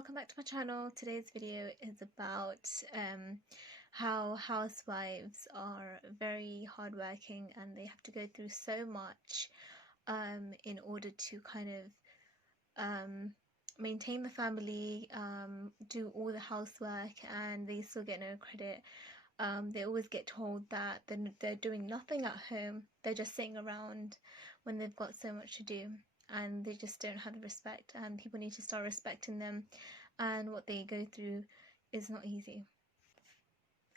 welcome back to my channel. Today's video is about how housewives are very hardworking and they have to go through so much in order to kind of maintain the family, do all the housework, and they still get no credit. They always get told that they're doing nothing at home, they're just sitting around when they've got so much to do. And they just don't have the respect, and people need to start respecting them, and what they go through is not easy.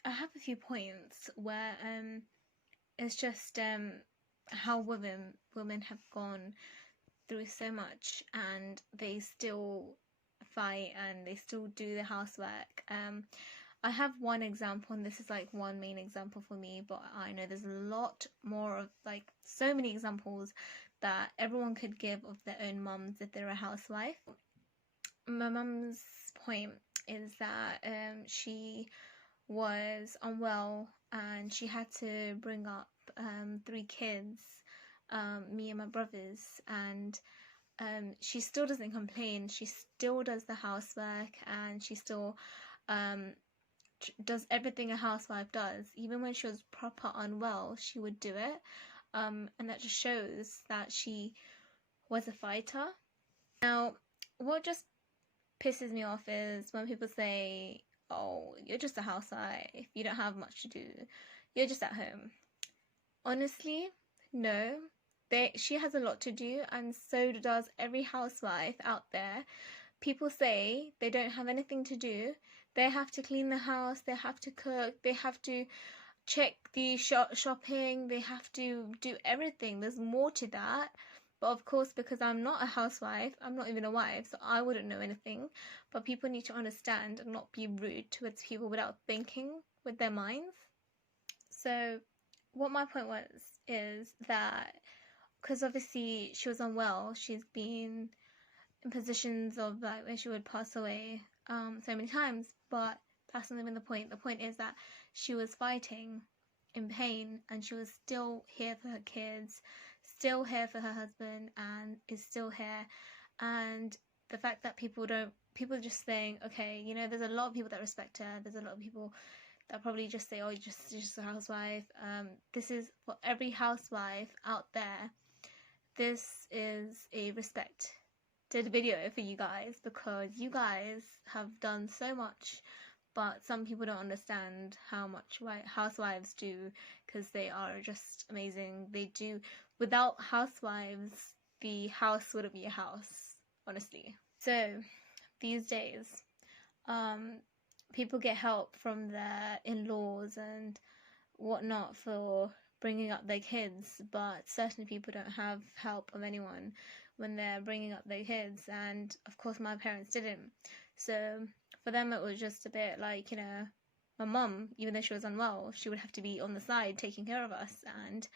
I have a few points where it's just how women have gone through so much and they still fight and they still do the housework. I have one example, and this is like one main example for me, but I know there's a lot more of like so many examples that everyone could give of their own mums if they're a housewife. My mum's point is that she was unwell and she had to bring up 3 kids, me and my brothers, and she still doesn't complain. She still does the housework and she still does everything a housewife does. Even when she was proper unwell, she would do it. And that just shows that she was a fighter. Now, what just pisses me off is when people say, oh, you're just a housewife, you don't have much to do, you're just at home. Honestly, no. She has a lot to do, and so does every housewife out there. People say they don't have anything to do. They have to clean the house, they have to cook, they have to check the shopping, they have to do everything. There's more to that, but of course, because I'm not a housewife, I'm not even a wife, so I wouldn't know anything. But people need to understand and not be rude towards people without thinking with their minds. So what my point is that because obviously she was unwell, she's been in positions of like where she would pass away so many times, but that's not even the point. The point is that she was fighting in pain and she was still here for her kids, still here for her husband, and is still here. And the fact that people are just saying, okay, you know, there's a lot of people that respect her, there's a lot of people that probably just say, oh, you're just a housewife. This is for every housewife out there. This is a respect video for you guys, because you guys have done so much, but some people don't understand how much housewives do, because they are just amazing. They do. Without housewives, the house wouldn't be a house, honestly. So these days, people get help from their in-laws and whatnot for bringing up their kids, but certain people don't have help of anyone when they're bringing up their kids, and of course my parents didn't. So for them it was just a bit like, you know, my mum, even though she was unwell, she would have to be on the side taking care of us, and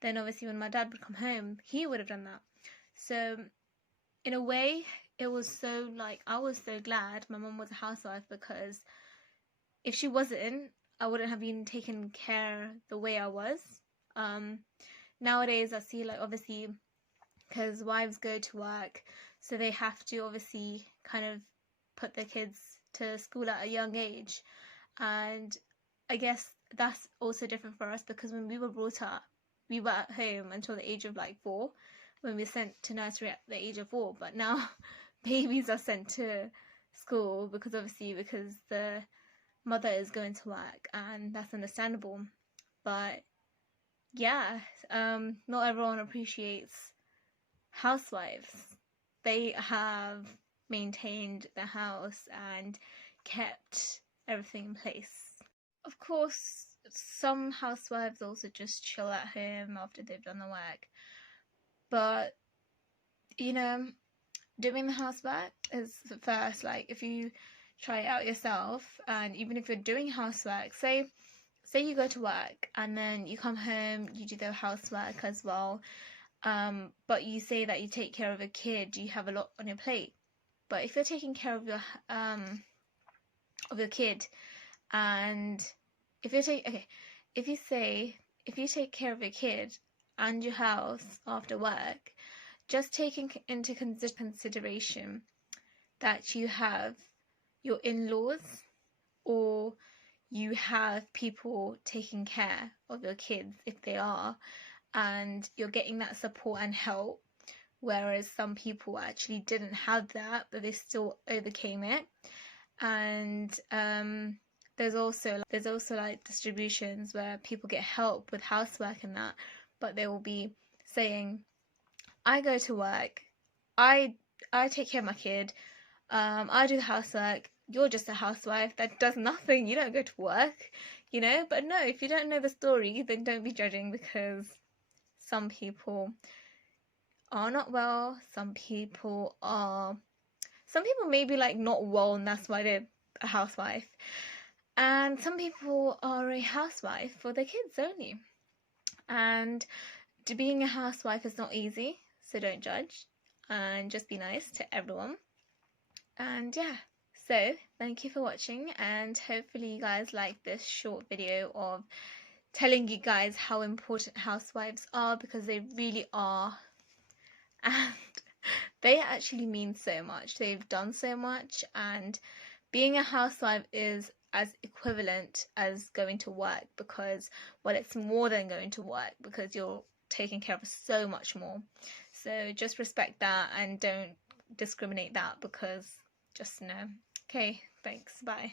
then obviously when my dad would come home, he would have done that. So in a way, it was so like, I was so glad my mum was a housewife, because if she wasn't, I wouldn't have been taken care the way I was. Nowadays I see, like, obviously, because wives go to work, so they have to obviously kind of put their kids to school at a young age, and I guess that's also different for us, because when we were brought up, we were at home until the age of like 4, when we were sent to nursery at the age of 4. But now babies are sent to school because the mother is going to work, and that's understandable. But yeah, not everyone appreciates housewives. They have maintained the house and kept everything in place. Of course, some housewives also just chill at home after they've done the work, but you know, doing the housework is first. Like, if you try it out yourself, and even if you're doing housework, say you go to work and then you come home, you do the housework as well, but you say that you take care of a kid, you have a lot on your plate. But if you're taking care of your kid, and if you take care of your kid and your house after work, just taking into consideration that you have your in-laws or you have people taking care of your kids if they are, and you're getting that support and help, whereas some people actually didn't have that but they still overcame it. And there's also like distributions where people get help with housework and that, but they will be saying, I go to work, I take care of my kid, I do the housework, you're just a housewife that does nothing, you don't go to work, you know? But no, if you don't know the story, then don't be judging, because some people are not well, some people may be like not well and that's why they're a housewife. And some people are a housewife for their kids only. And being a housewife is not easy, so don't judge and just be nice to everyone. And yeah, so thank you for watching, and hopefully you guys like this short video of telling you guys how important housewives are, because they really are. And they actually mean so much. They've done so much, and being a housewife is as equivalent as going to work, because, well, it's more than going to work, because you're taking care of so much more. So just respect that and don't discriminate that, because just know. Okay, thanks, bye.